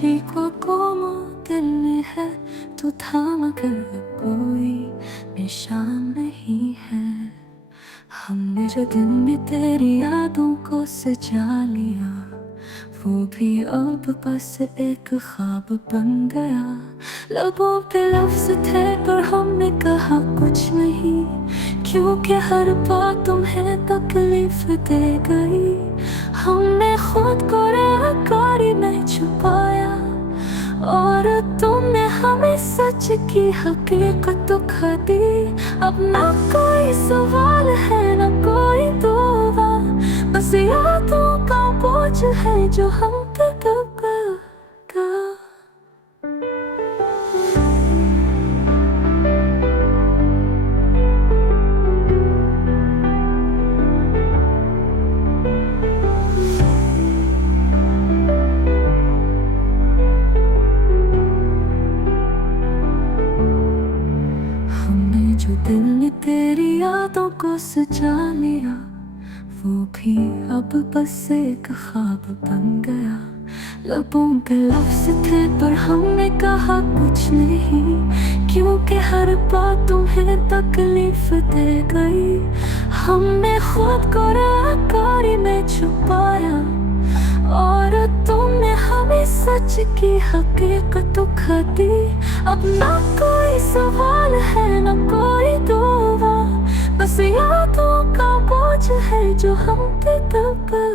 Chiko como दिल में है तू थाम कर कोई निशान नहीं है। हमने जो दिन में तेरी यादों को सजा लिया, वो भी अब बस एक ख्वाब बन गया। लबों पे लफ्ज थे पर हमने कहा कुछ नहीं, क्योंकि हर बात तुम्हें तकलीफ दे गई। हमने खुद को राहकारी में छुपाया और तुमने हमें सच की हकीकत दिखा दी। अब ना कोई सवाल है ना कोई दुआ, बस यादों का बोझ है जो हम पे दबा। जो दिल ने तेरी यादों को सजा लिया, वो भी अब बस एक ख्वाब बन गया। लबों पे लफ्ज थे पर हमने कहा कुछ नहीं, क्योंकि हर बात तुम्हें तकलीफ दे गई। हमने खुद को राहकारी में छुपाया और तुमने हमें सच की हकीकत दिखा दी। अब ना कोई सवाल है ना कोई दुआ, बस यादों का बोझ है जो हम पे दबा।